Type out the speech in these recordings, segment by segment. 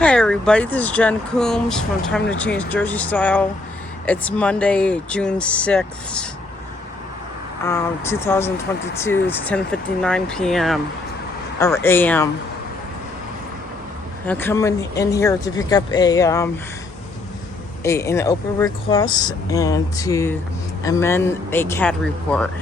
Hi everybody, this is Jen Coombs from Time to Change Jersey Style. It's Monday, June 6th, 2022. It's 10:59 p.m. or a.m. I'm coming in here to pick up an open request and to amend a CAD report.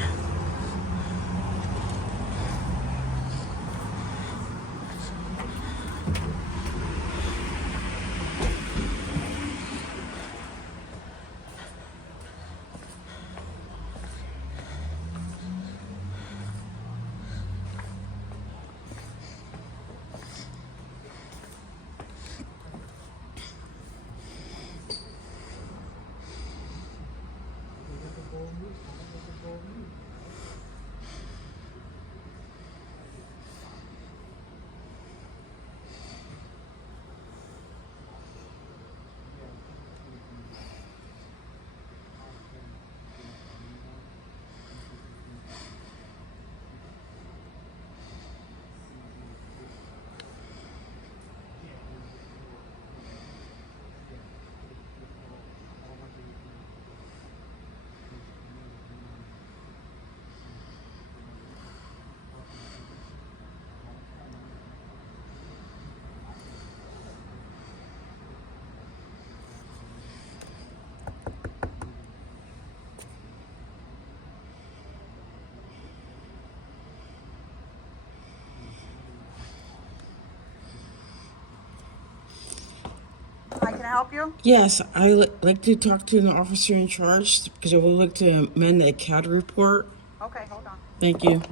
Hi, can I help you? Yes, I like to talk to an officer in charge because I would like to amend a CAD report. Okay, hold on. Thank you.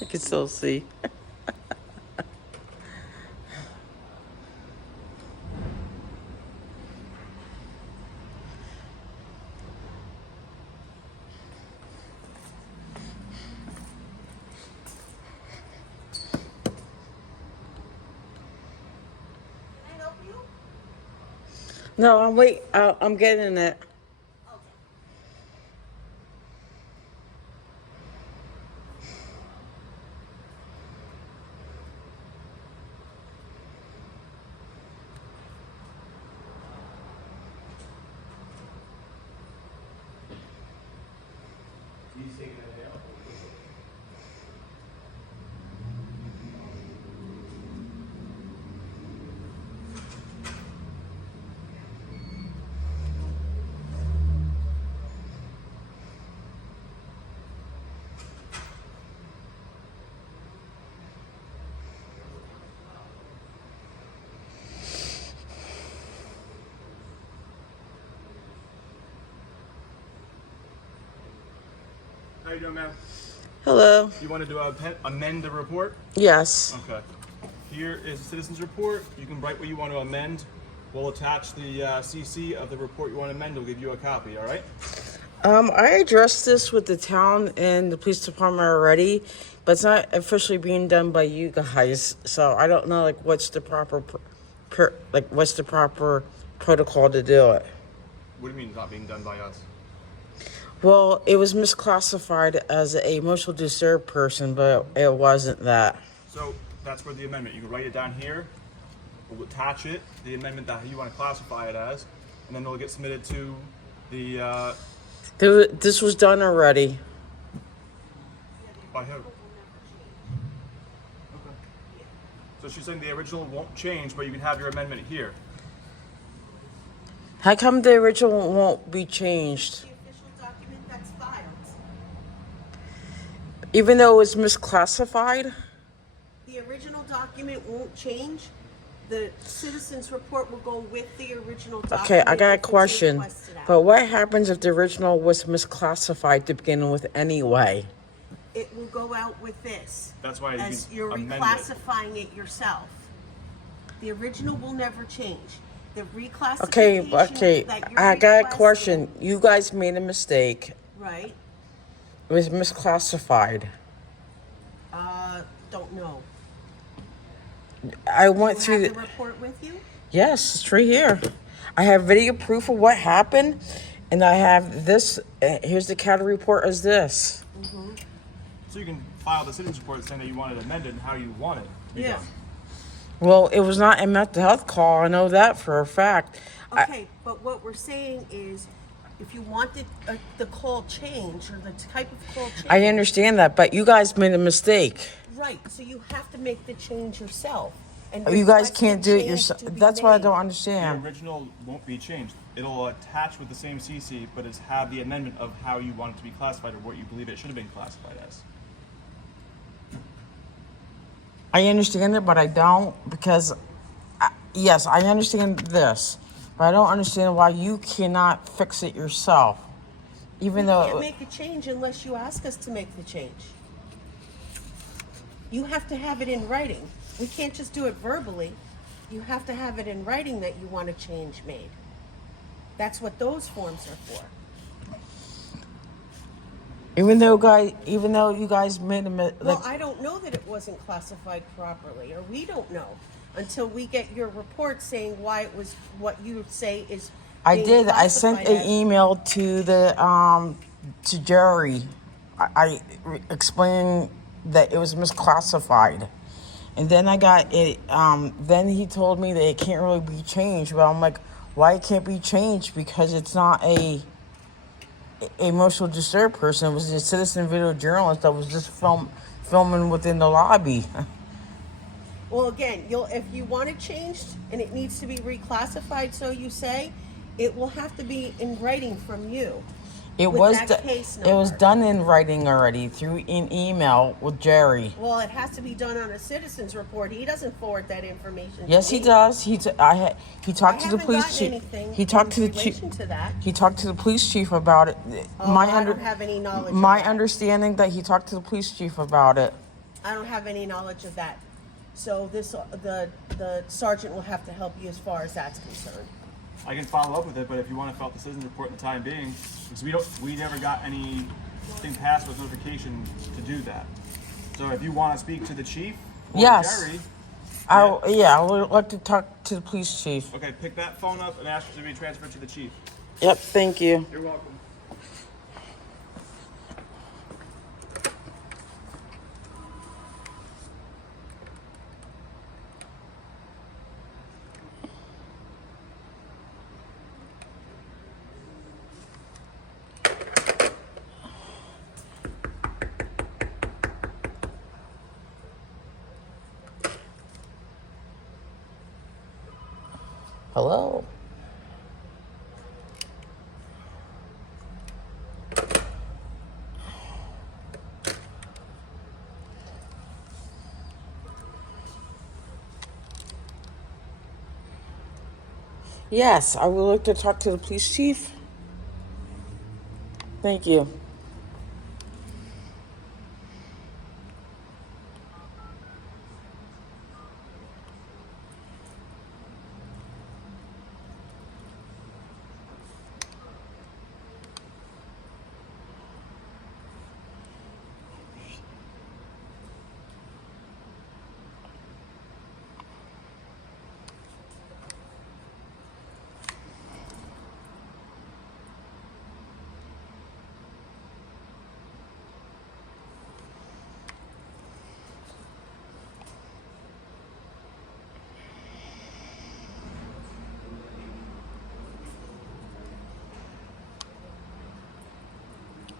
I can still see. Can I help you? No, I'm getting it. Okay. How you doing, ma'am? Hello. You wanted to amend the report? Yes. Okay. Here is the citizen's report. You can write what you want to amend. We'll attach the CC of the report you want to amend. We'll give you a copy, all right? I addressed this with the town and the police department already, but it's not officially being done by you guys. So I don't know, like, what's the proper, what's the proper protocol to do it? What do you mean it's not being done by us? Well, it was misclassified as a emotional disturbed person, but it wasn't that. So that's where the amendment. You can write it down here. We'll attach it, the amendment that you want to classify it as, and then it'll get submitted to the This was done already. by who? Okay. So she's saying the original won't change, but you can have your amendment here. How come the original won't be changed? The official document, that's fine. Even though it was misclassified? The original document won't change. The citizen's report will go with the original document. Okay, I got a if it's question. requested out. But what happens if the original was misclassified to begin with anyway? It will go out with this. That's why you as can you're amend it. reclassifying it yourself. The original will never change. The reclassification Okay, that you're I got a requesting- question. You guys made a mistake. Right? It was misclassified. Don't know. I went You through have the report with you? Yes, it's right here. I have video proof of what happened, and I have this. Here's the counter report as this. So you can file the citizen's report saying that you want it amended and how you want it to be Yeah. done. Well, it was not a mental health call. I know that for a fact. Okay, but what we're saying is, if you wanted the call change or the type of call change, I understand that, but you guys made a mistake. right? So you have to make the change yourself. And You guys request can't the do it change yourself. to be That's what I made. don't The understand. original won't be changed. It'll attach with the same CC, but it's have the amendment of how you want it to be classified or what you believe it should have been classified as. I understand it, but I don't because, yes, I understand this, but I don't understand why you cannot fix it yourself, even We though. can't make a change unless you ask us to make the change. You have to have it in writing. We can't just do it verbally. You have to have it in writing that you want a change made. That's what those forms are for. Even though you guys made a Well, I don't know that it wasn't classified properly, or we don't know until we get your report saying why it was what you say is. I being did. I sent classified an as. email to to Jerry. I explaining that it was misclassified, and then I got it. Then he told me that it can't really be changed. But I'm like, why it can't be changed? Because it's not a emotional disturbed person. It was a citizen video journalist that was just filming within the lobby. Well, again, if you want it changed and it needs to be reclassified, so you say, it will have to be in writing from you. It with was that case it was number. done in writing already through an email with Jerry. Well, it has to be done on a citizen's report. He doesn't forward that information. Yes, to he me. does. He talked to the haven't police gotten chief. anything He talked to in the chief. relation to that. He talked to the police chief about it. Oh, I don't have any knowledge of My that. understanding that he talked to the police chief about it. I don't have any knowledge of that. So the sergeant will have to help you as far as that's concerned. I can follow up with it, but if you want to fill out the citizen's report in the time being, because we never got anything passed with notification to do that. So if you want to speak to the chief or Yes. Jerry, I would like to talk to the police chief. okay, pick that phone up and ask to be transferred to the chief. Yep, thank you. You're welcome. Hello. Yes, I would like to talk to the police chief. Thank you.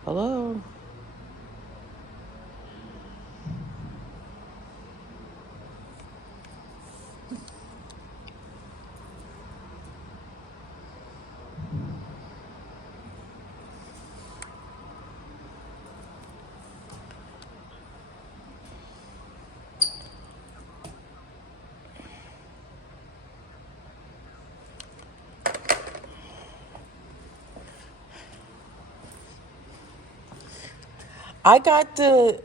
Hello. I got the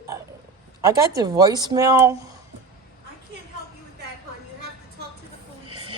voicemail. I can't help you with that, hon. You have to talk to the police.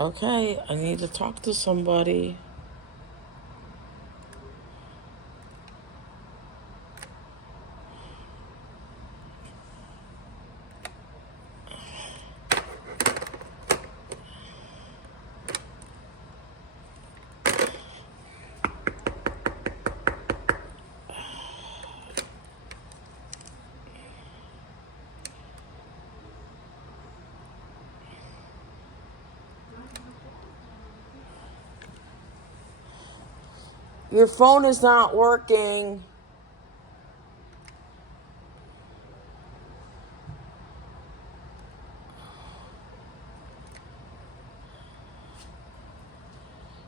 Okay, I need to talk to somebody. Your phone is not working.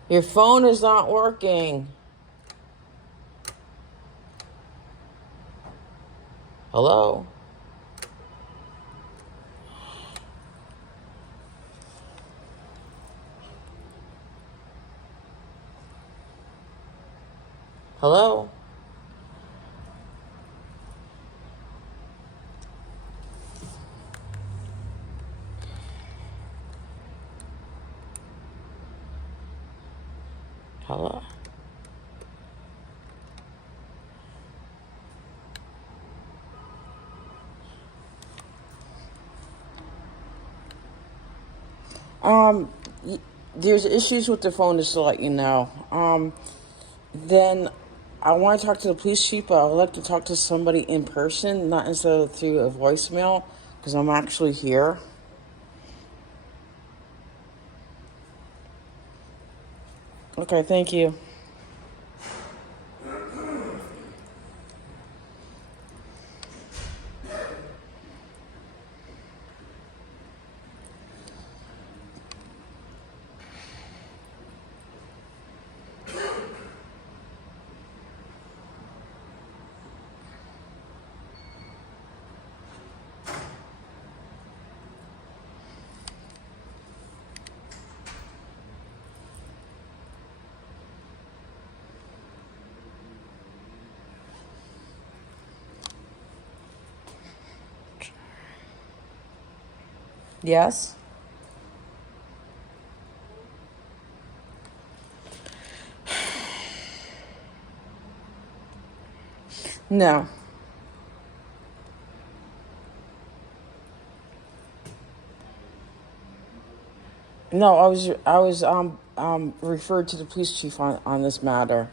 Your phone is not working. Hello? Hello? Hello? Um, there's issues with the phone, just to let you know. Then I want to talk to the police chief, but I would like to talk to somebody in person, not instead of through a voicemail, because I'm actually here. Okay, thank you. Yes? No. No, I was referred to the police chief on this matter.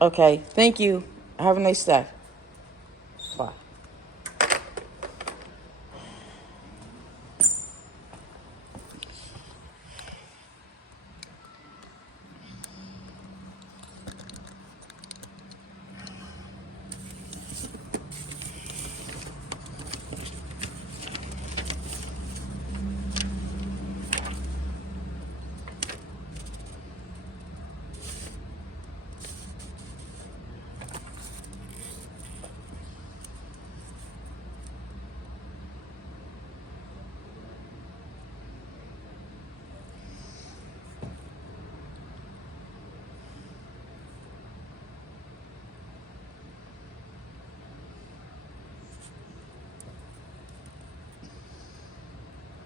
Okay, thank you. Have a nice day. Bye.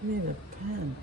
I need a pen.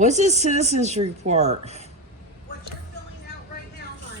What's this citizens report? What you're filling out right now, hon.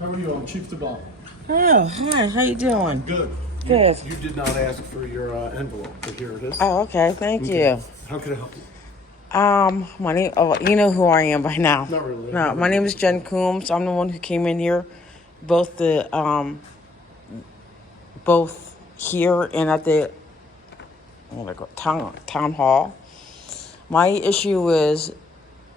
How are you? I'm Chief DeBall. Oh, hi. How you doing? Good. Good. You did not ask for your envelope, but here it is. Oh, okay. Thank you. How can I help you? My name. Oh, you know who I am by now. Not really. No, my name is Jen Coombs. I'm the one who came in here, both here and at the town hall. My issue is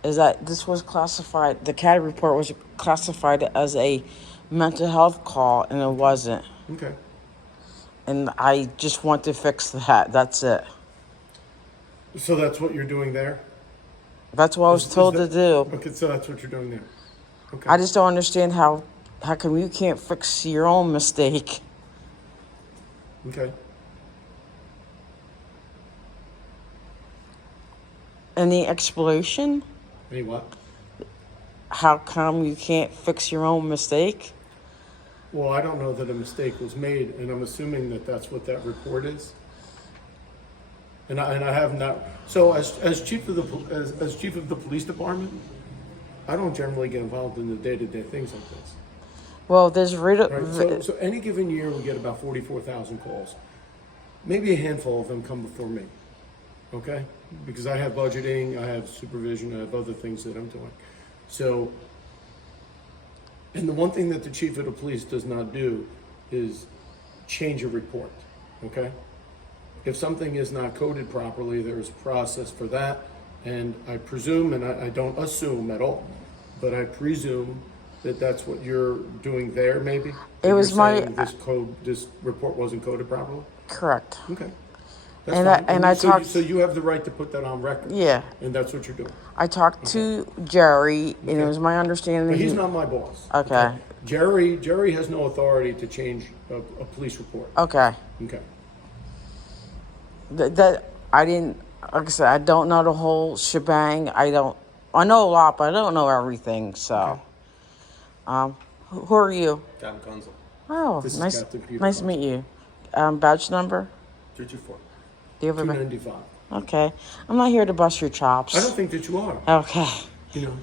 that this was classified. The CAD report was classified as a mental health call, and it wasn't. Okay. And I just want to fix that. That's it. So that's what you're doing there? That's what I was told to do. Okay, so that's what you're doing there. Okay. I just don't understand how come you can't fix your own mistake. Okay. Any explanation? Any what? How come you can't fix your own mistake? Well, I don't know that a mistake was made, and I'm assuming that that's what that report is. And I have not. So as chief of the police department, I don't generally get involved in the day-to-day things like this. Well, there's Right? So any given year we get about 44,000 calls. Maybe a handful of them come before me. Okay? Because I have budgeting, I have supervision, I have other things that I'm doing. So, and the one thing that the chief of the police does not do is change a report. Okay? If something is not coded properly, there's a process for that. And I presume, and I don't assume at all, but I presume that that's what you're doing there, maybe? It was You're saying this report wasn't coded properly? correct. Okay. And That's fine. I So talked. so you have the right to put that on record? Yeah, And that's what you're doing? I talked to Jerry, and it Okay. was my understanding. But that he's he- not my boss. Okay. Jerry has no authority to change a police report. Okay. Okay. That I didn't. Like I said, I don't know the whole shebang. I know a lot, but I don't know everything. So, who are you? Captain Kunzel, Oh, This is nice. Captain Peter Nice to meet you. Badge number? 324. Do you have a? 295. Okay. I'm not here to bust your chops. I don't think that you are. Okay. You know,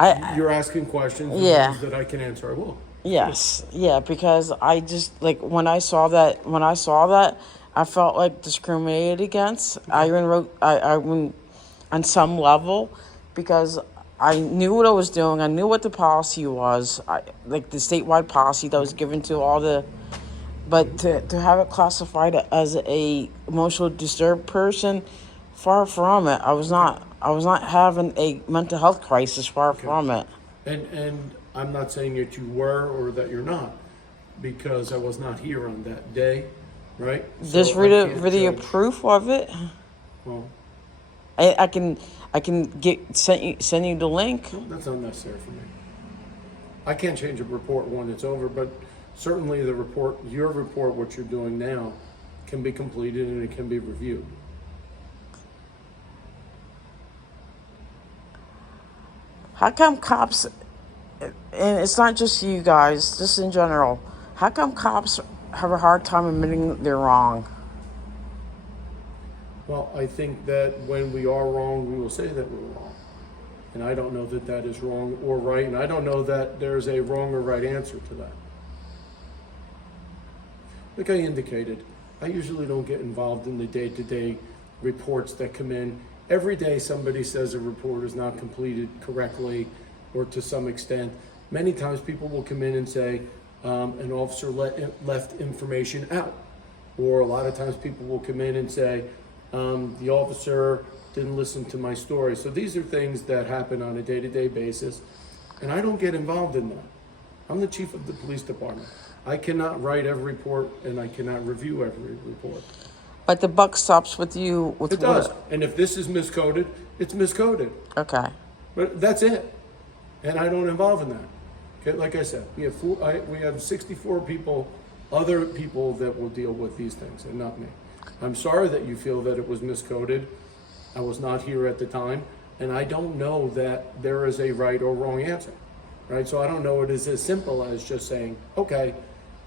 I you're asking questions. And Yeah. ones that I can answer, I will. Yes, yeah, because I just like when I saw that, I felt like discriminated against. I even wrote, I even on some level, because I knew what I was doing. I knew what the policy was, like the statewide policy that was given to all the. But to have it classified as a emotional disturbed person, far from it. I was not having a mental health crisis. Far from it. And I'm not saying that you were or that you're not, because I was not here on that day, right? There's So I can't video judge. proof of it. Well, I can send you the link. that's not necessary for me. I can't change a report when it's over, but certainly the report, your report, what you're doing now, can be completed and it can be reviewed. How come cops, and it's not just you guys, just in general, how come cops have a hard time admitting they're wrong? Well, I think that when we are wrong, we will say that we're wrong. And I don't know that that is wrong or right, and I don't know that there's a wrong or right answer to that. Like I indicated, I usually don't get involved in the day-to-day reports that come in. Every day somebody says a report is not completed correctly or to some extent. Many times people will come in and say an officer left information out. Or a lot of times people will come in and say the officer didn't listen to my story. So these are things that happen on a day-to-day basis, and I don't get involved in that. I'm the chief of the police department. I cannot write every report and I cannot review every report. But the buck stops with you. With It does. And if this is miscoded, it's miscoded. Okay. But that's it. And I don't involve in that. Okay, like I said, we have 64 people, other people that will deal with these things, and not me. I'm sorry that you feel that it was miscoded. I was not here at the time, and I don't know that there is a right or wrong answer. Right? So I don't know it is as simple as just saying, okay,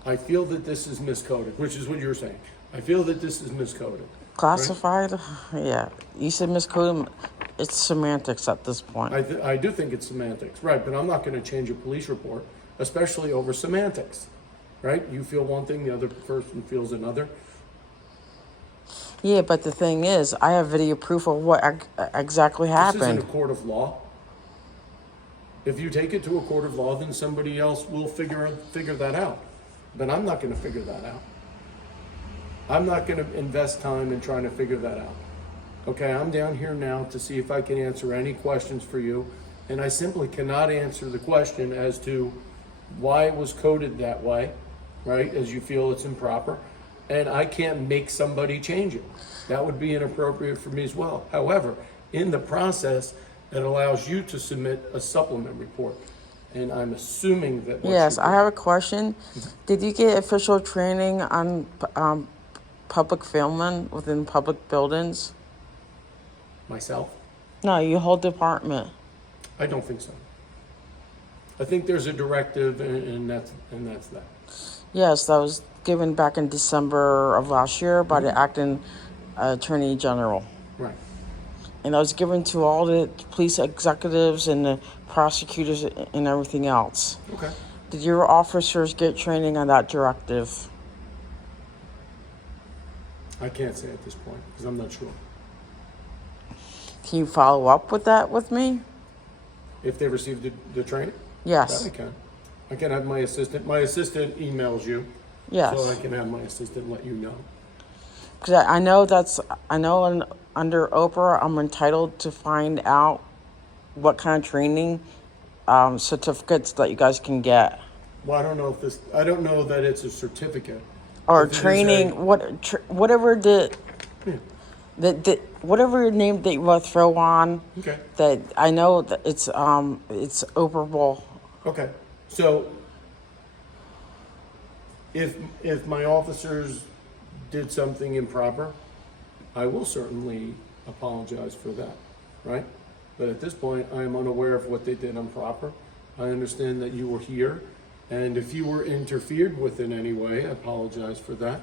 I feel that this is miscoded, which is what you're saying. I feel that this is miscoded. Classified? Right? Yeah. You said miscoded. It's semantics at this point. I do think it's semantics, right? But I'm not going to change a police report, especially over semantics, right? You feel one thing, the other person feels another. Yeah, but the thing is, I have video proof of what exactly happened. This isn't a court of law. If you take it to a court of law, then somebody else will figure that out. But I'm not going to figure that out. I'm not going to invest time in trying to figure that out. Okay, I'm down here now to see if I can answer any questions for you, and I simply cannot answer the question as to why it was coded that way, right, as you feel it's improper, and I can't make somebody change it. That would be inappropriate for me as well. However, in the process, it allows you to submit a supplement report, and I'm assuming that what Yes, you I have a question. Did you get official training on public filming within public buildings? myself, No, your whole department. I don't think so. I think there's a directive, and that's that. Yes, that was given back in December of last year by the acting attorney general. Right. And that was given to all the police executives and the prosecutors and everything else. Okay. Did your officers get training on that directive? I can't say at this point because I'm not sure. Can you follow up with that with me? If they received the training? Yes. That I can. I can have my assistant. My assistant emails you. Yes. So I can have my assistant let you know. Because I know under Oprah, I'm entitled to find out what kind of training certificates that you guys can get. Well, I don't know that it's a certificate. Or If it is training, whatever whatever name that you want to throw on. Okay. That I know that it's operable. Okay. So if my officers did something improper, I will certainly apologize for that, right? But at this point, I am unaware of what they did improper. I understand that you were here, and if you were interfered with in any way, I apologize for that.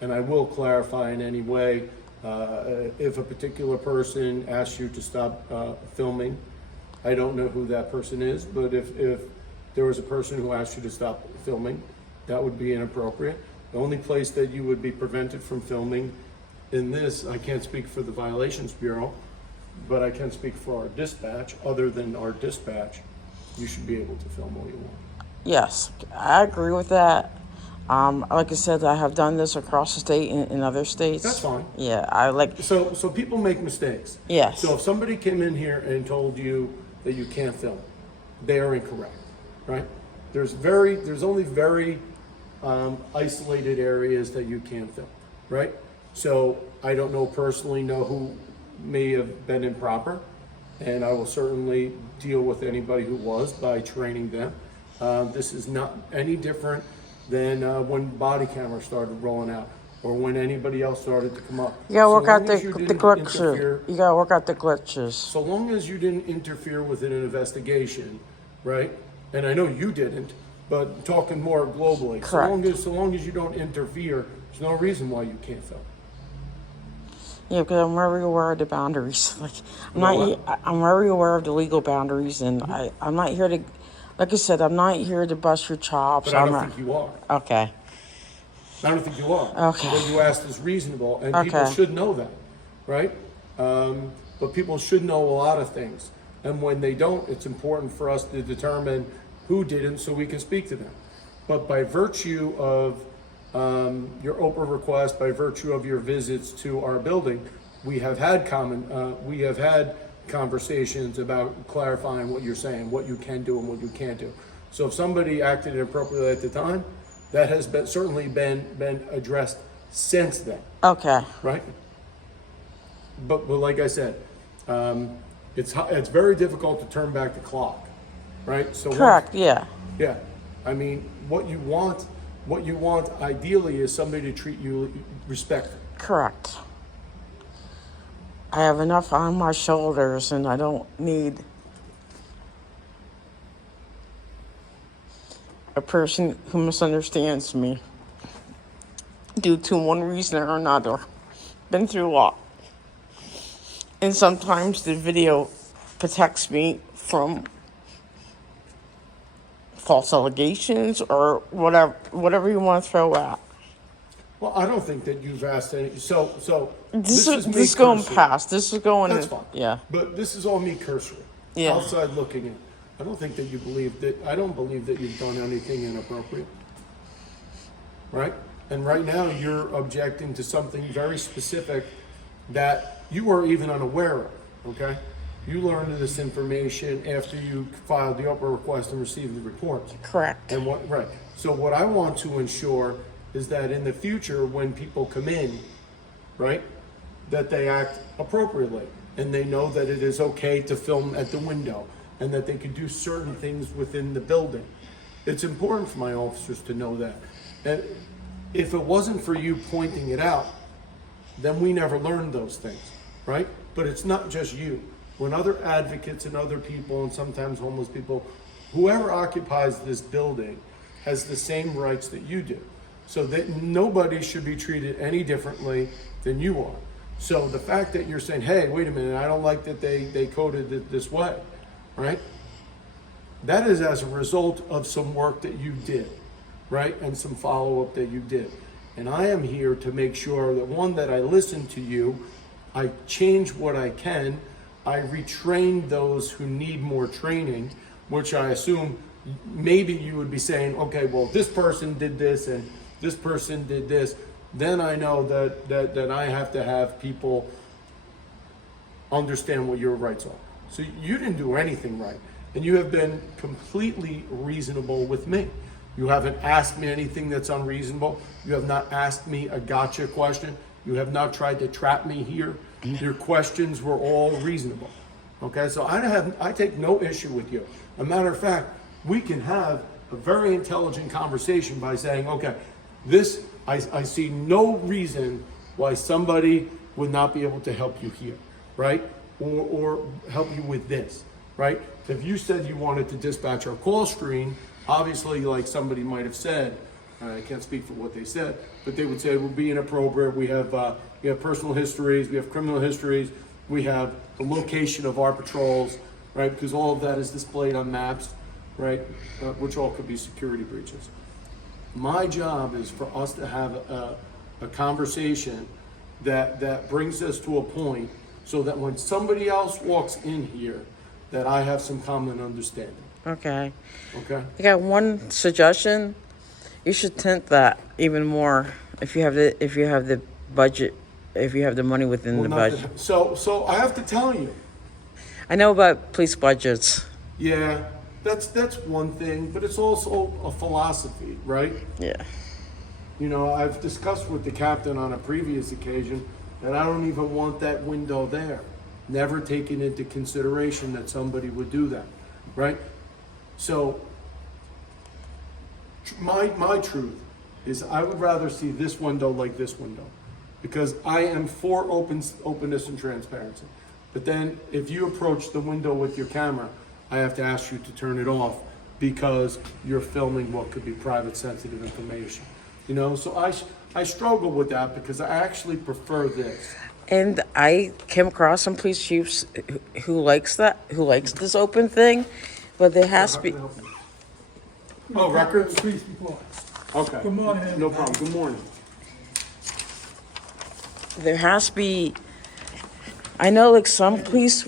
And I will clarify in any way, if a particular person asks you to stop filming, I don't know who that person is, but if there was a person who asked you to stop filming, that would be inappropriate. The only place that you would be prevented from filming in this, I can't speak for the Violations Bureau, but I can speak for our dispatch. Other than our dispatch, you should be able to film all you want. Yes, I agree with that. Like I said, I have done this across the state in other states. That's fine. Yeah, I like. So people make mistakes. Yes. So if somebody came in here and told you that you can't film, they are incorrect, right? There's only very isolated areas that you can film, right? So I don't personally know who may have been improper, and I will certainly deal with anybody who was by training them. This is not any different than when body cameras started rolling out, or when anybody else started to come up. You gotta work out long as you the didn't glitches. interfere- You gotta work out the glitches. So long as you didn't interfere with an investigation, right? And I know you didn't, but talking more globally. Correct. So long as you don't interfere, there's no reason why you can't film. Yeah, because I'm very aware of the boundaries. Like, What? I'm very aware of the legal boundaries, and I'm not here to, like I said, I'm not here to bust your chops. But I I'm don't not. think you are. Okay. I don't think you are. Okay. What you asked is reasonable, and people Okay. should know that, right? But people should know a lot of things. And when they don't, it's important for us to determine who didn't so we can speak to them. But by virtue of your Oprah request, by virtue of your visits to our building, we have had conversations about clarifying what you're saying, what you can do and what you can't do. So if somebody acted inappropriately at the time, that has certainly been addressed since then, Okay. right? But like I said, it's very difficult to turn back the clock, right? So Correct. Yeah. yeah, I mean, what you want ideally is somebody to treat you respectfully. Correct. I have enough on my shoulders, and I don't need a person who misunderstands me due to one reason or another. Been through a lot. And sometimes the video protects me from false allegations or whatever you want to throw out. Well, I don't think that you've asked any. So This is me is going cursory. past. This is going. That's fine. Yeah. But this is all me cursory. Yeah. Outside looking in. I don't think that you believe that. I don't believe that you've done anything inappropriate. Right? And right now you're objecting to something very specific that you were even unaware of. Okay? You learned of this information after you filed the Oprah request and received the report. Correct. And right. So what I want to ensure is that in the future, when people come in, right, that they act appropriately and they know that it is okay to film at the window and that they can do certain things within the building. It's important for my officers to know that. And if it wasn't for you pointing it out, then we never learned those things, right? But it's not just you. When other advocates and other people, and sometimes homeless people, whoever occupies this building has the same rights that you do. So that nobody should be treated any differently than you are. So the fact that you're saying, hey, wait a minute, I don't like that they coded it this way, right? That is as a result of some work that you did, right? And some follow-up that you did. And I am here to make sure that, one, that I listen to you, I change what I can, I retrain those who need more training, which I assume maybe you would be saying, okay, well, this person did this and this person did this. Then I know that I have to have people understand what your rights are. So you didn't do anything right. And you have been completely reasonable with me. You haven't asked me anything that's unreasonable. You have not asked me a gotcha question. You have not tried to trap me here. Your questions were all reasonable. Okay, so I take no issue with you. As a matter of fact, we can have a very intelligent conversation by saying, okay, this, I see no reason why somebody would not be able to help you here, right? Or help you with this, right? If you said you wanted to dispatch our call screen, obviously, like somebody might have said, I can't speak for what they said, but they would say it would be inappropriate. We have personal histories, we have criminal histories, we have the location of our patrols, right? Because all of that is displayed on maps. right? Which all could be security breaches. My job is for us to have a conversation that brings us to a point so that when somebody else walks in here, that I have some common understanding. Okay. Okay? I got one suggestion. You should tint that even more if you have the budget, if you have the money within the budget. So I have to tell you, I know about police budgets. yeah, that's one thing, but it's also a philosophy, right? Yeah. You know, I've discussed with the captain on a previous occasion that I don't even want that window there. Never taking into consideration that somebody would do that, right? So, my truth is I would rather see this window like this window, because I am for openness and transparency. But then if you approach the window with your camera, I have to ask you to turn it off because you're filming what could be private sensitive information. You know, so I struggle with that because I actually prefer this. And I came across some police chiefs who likes this open thing, but there has to be. Oh, records? Police report. Okay. Good morning. No problem. Good morning. There has to be. I know, like some police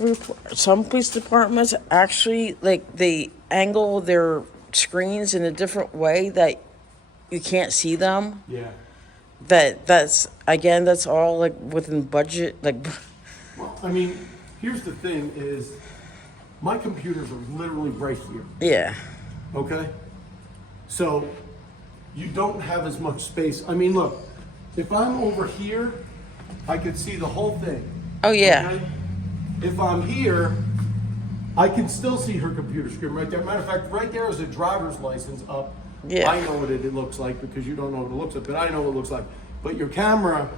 departments actually like they angle their screens in a different way that you can't see them. Yeah. That's all like within budget. Like, Well, I mean, here's the thing is my computers are literally right here. yeah, Okay? So you don't have as much space. I mean, look, if I'm over here, I could see the whole thing. oh yeah, Okay? If I'm here, I can still see her computer screen right there. Matter of fact, right there is a driver's license up. Yeah. I know what it looks like because you don't know what it looks like, but I know what it looks like. But your camera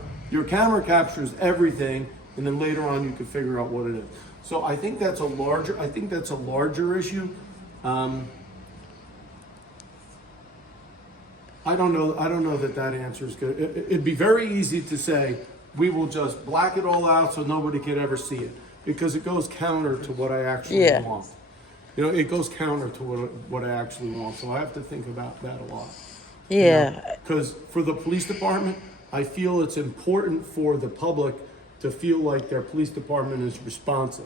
captures everything, and then later on you can figure out what it is. So I think that's a larger issue. I don't know that answer is good. It'd be very easy to say we will just black it all out so nobody can ever see it, because it goes counter to what I actually Yeah. want. You know, it goes counter to what I actually want. So I have to think about that a lot. yeah. Because for the police department, I feel it's important for the public to feel like their police department is responsive,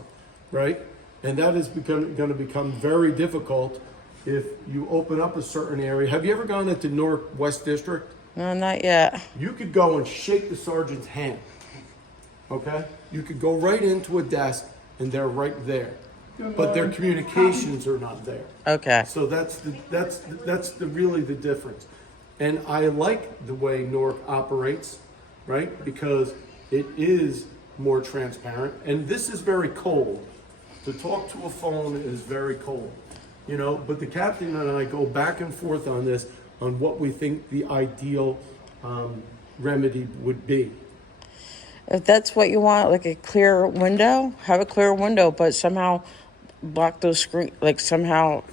right? And that is going to become very difficult if you open up a certain area. Have you ever gone into Northwest District? No, not yet. You could go and shake the sergeant's hand, okay? You could go right into a desk and they're right there, but their communications are not there. Okay. So that's really the difference. And I like the way Newark operates, right? Because it is more transparent. And this is very cold. To talk to a phone is very cold, you know? But the captain and I go back and forth on this, on what we think the ideal remedy would be. If that's what you want, like a clear window, have a clear window, but somehow block those screen. Like somehow.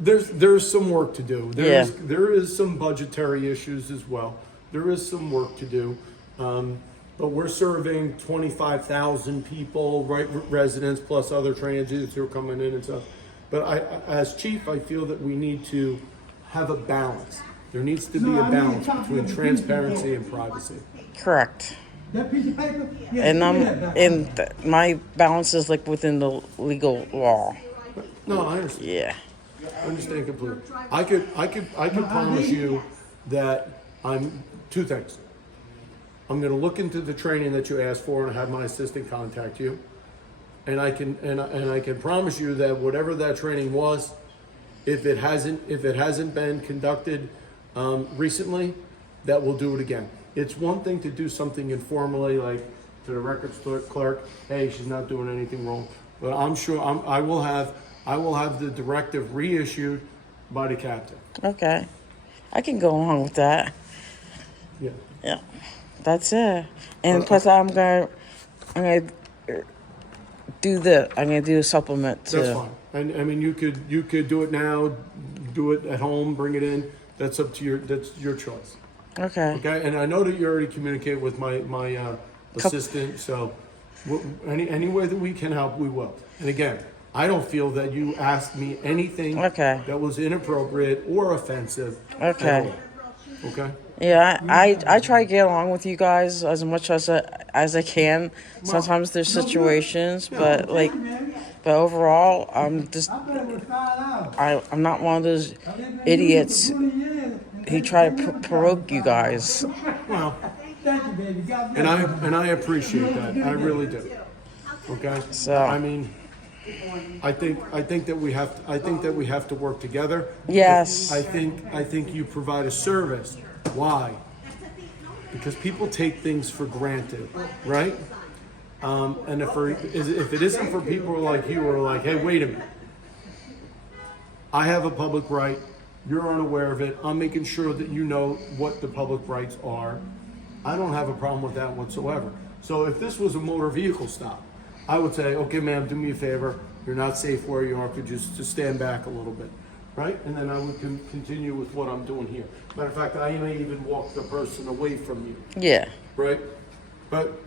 There's some work to do. Yeah. There is some budgetary issues as well. There is some work to do. But we're serving 25,000 people, right, residents plus other transients who are coming in and stuff. But as chief, I feel that we need to have a balance. There needs to be a balance between transparency and privacy. Correct. That piece of paper? Yeah, And give me that back. my balance is like within the legal law. No, I understand. Yeah. I understand completely. I could promise you that two things. I'm going to look into the training that you asked for and have my assistant contact you. And I can promise you that whatever that training was, if it hasn't been conducted recently, that we'll do it again. It's one thing to do something informally, like to the records clerk, hey, she's not doing anything wrong. But I'm sure I will have the directive reissued by the captain. Okay. I can go along with that. Yeah. Yeah. That's it. And plus, I'm gonna do a supplement too. That's fine. And I mean, you could do it now, do it at home, bring it in. That's up to that's your choice. Okay. Okay. And I know that you already communicated with my assistant. So any way that we can help, we will. And again, I don't feel that you asked me anything Okay. that was inappropriate or offensive. at Okay. all. Okay. Yeah, I try to get along with you guys as much as I can. Sometimes there's situations, but like, but overall, I'm just I thought it was $5. I'm not one of those I've been idiots for 20 years. who try to provoke you guys. Well, Thank you, baby. God bless and you. I appreciate that. I really do. Okay. So- I mean, I think that we have to work together. Yes. I think you provide a service. Why? Because people take things for granted, right? And if it isn't for people like you who are like, hey, wait a minute, I have a public right. You're unaware of it. I'm making sure that you know what the public rights are. I don't have a problem with that whatsoever. So if this was a motor vehicle stop, I would say, okay, ma'am, do me a favor. You're not safe where you are. Could you just stand back a little bit, right? And then I would continue with what I'm doing here. Matter of fact, I may even walk the person away from you, Yeah. right? But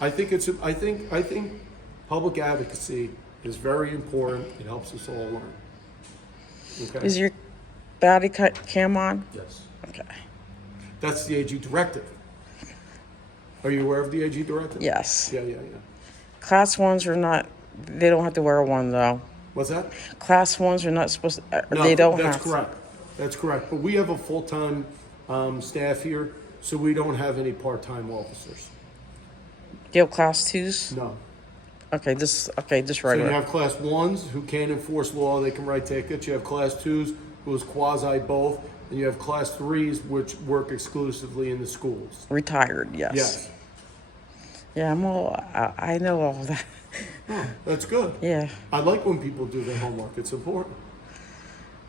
I think I think public advocacy is very important. It helps us all learn. Okay. Is your body cam on? Yes. Okay. That's the AG directive. Are you aware of the AG directive? Yes. Yeah. Class ones are not. They don't have to wear one though. What's that? Class ones are not supposed to. No, They don't that's have. correct. That's correct. But we have a full-time staff here, so we don't have any part-time officers. Do you have class twos? No. Okay, just So you regular. have class ones who can't enforce law; they can write tickets. You have class twos who is quasi both, and you have class threes which work exclusively in the schools. Retired. Yes. Yes, Yeah, I'm all. I know all that. that's good. Yeah. I like when people do their homework. It's important.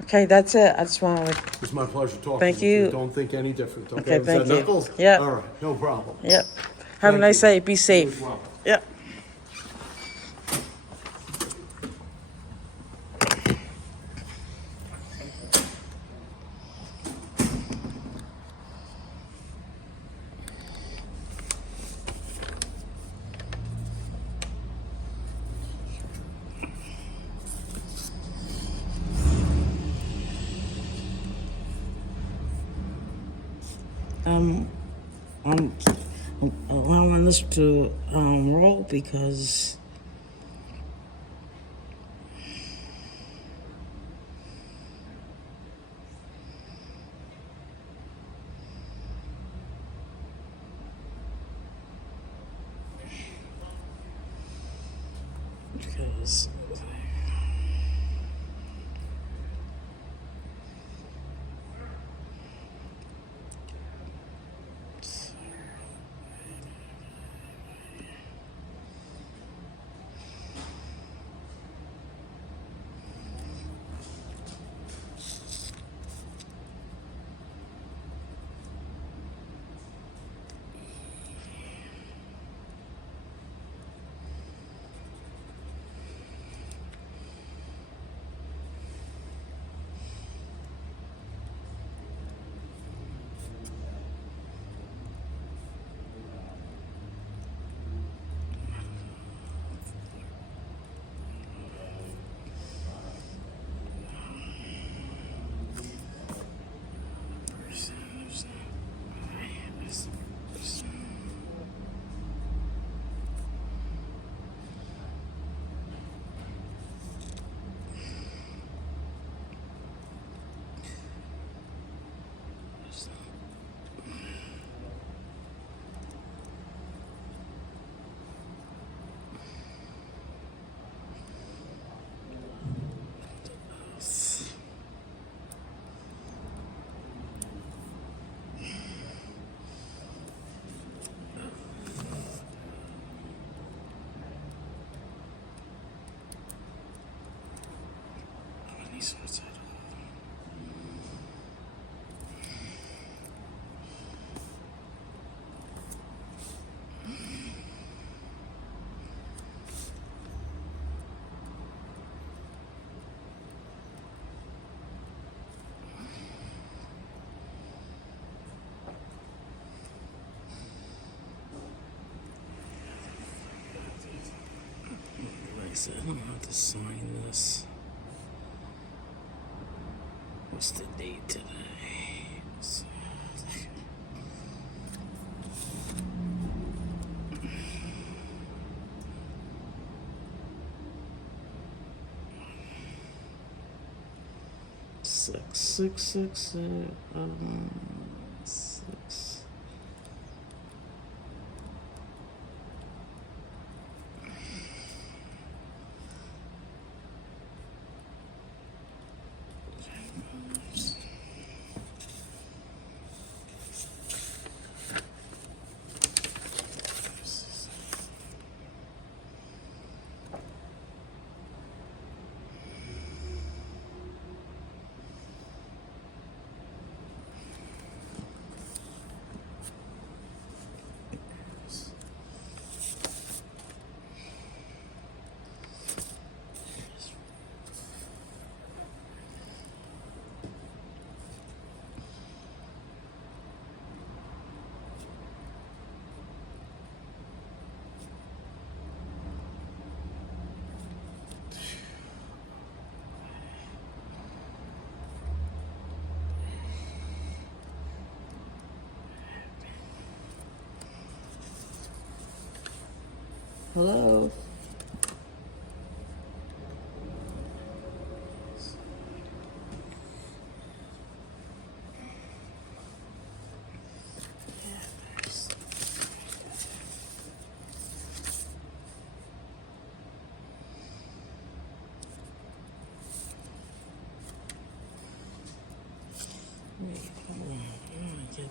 Okay, that's it. I just want to. It's my pleasure talking Thank with you. Don't think any different. Okay, Okay, Was thank that you. Knuckles? Yeah. All right, no problem. Yep. Have a Thank nice you. day. Be safe. as well. Yep. I'm allowing this to roll because because So I don't have to sign this. What's the date today? So, 6. Hello. Wait, hold on. I wanna get the-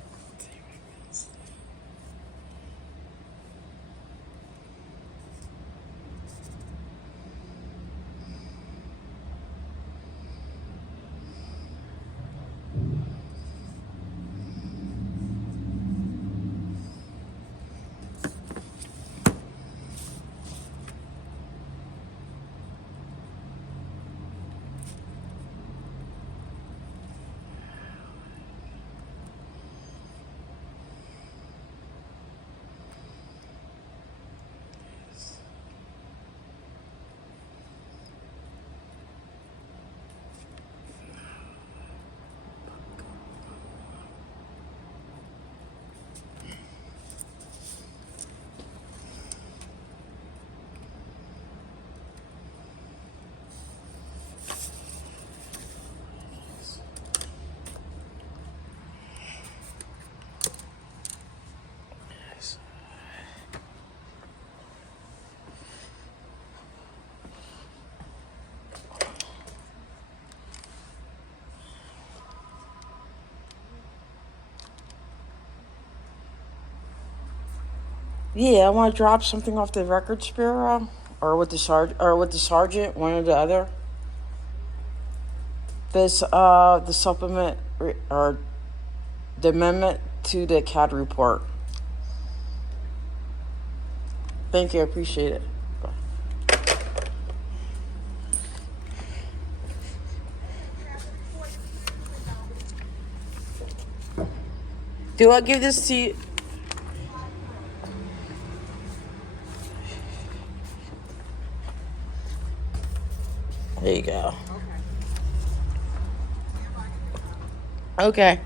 Yeah, I want to drop something off the records bureau, or with the sergeant, one or the other. This the supplement or the amendment to the CAD report. Thank you, I appreciate it. Do I give this to you? There you go. Okay.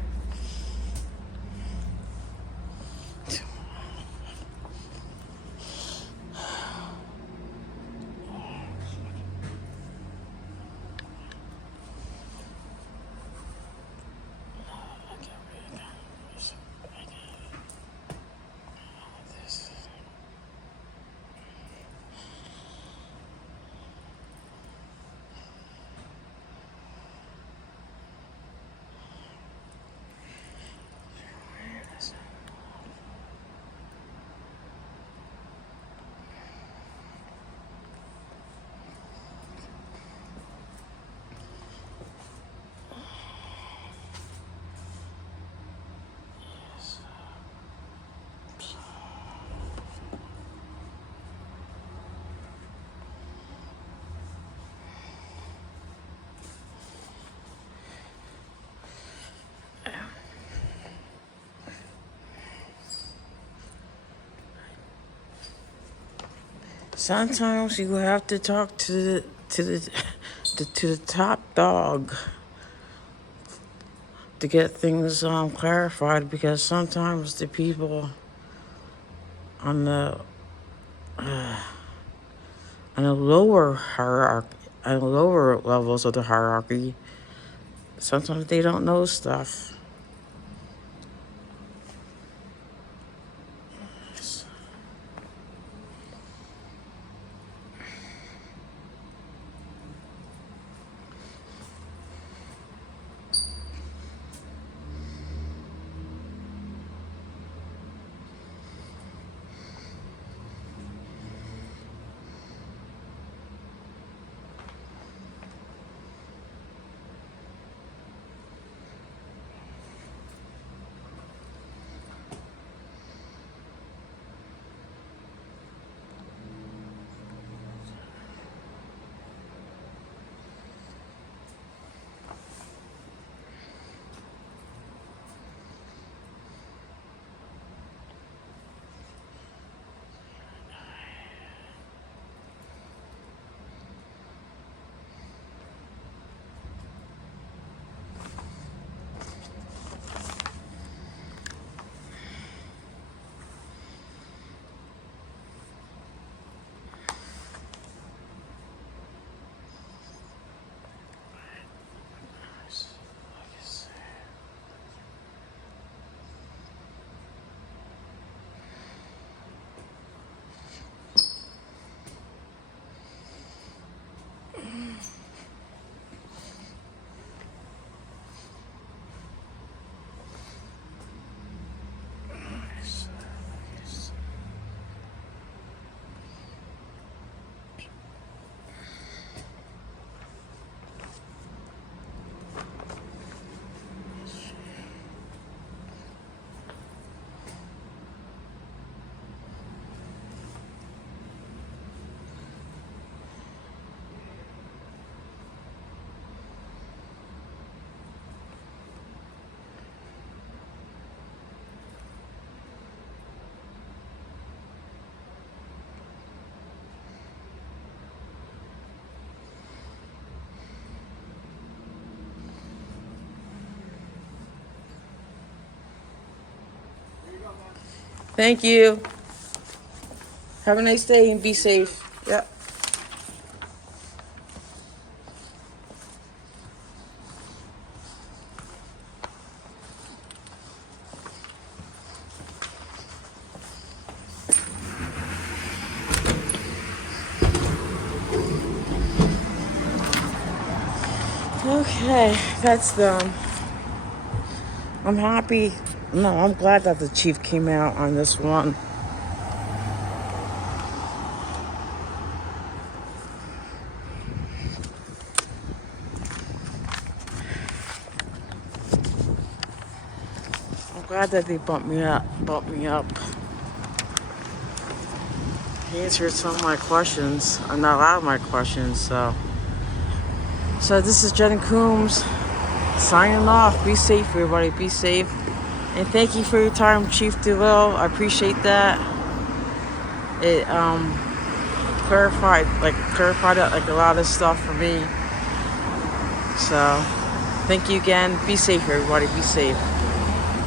Sometimes you have to talk to the top dog to get things clarified, because sometimes the people on the lower hierarchy, on the lower levels of the hierarchy, sometimes they don't know stuff. Thank you. Have a nice day and be safe. Yep. Okay, that's done. I'm happy. No, I'm glad that the chief came out on this one. I'm glad that they bumped me up. He answered some of my questions, or not a lot of my questions. So this is Jen Coombs signing off. Be safe, everybody. Be safe. And thank you for your time, Chief DeLille. I appreciate that. It clarified like a lot of stuff for me. So thank you again. Be safe, everybody. Be safe.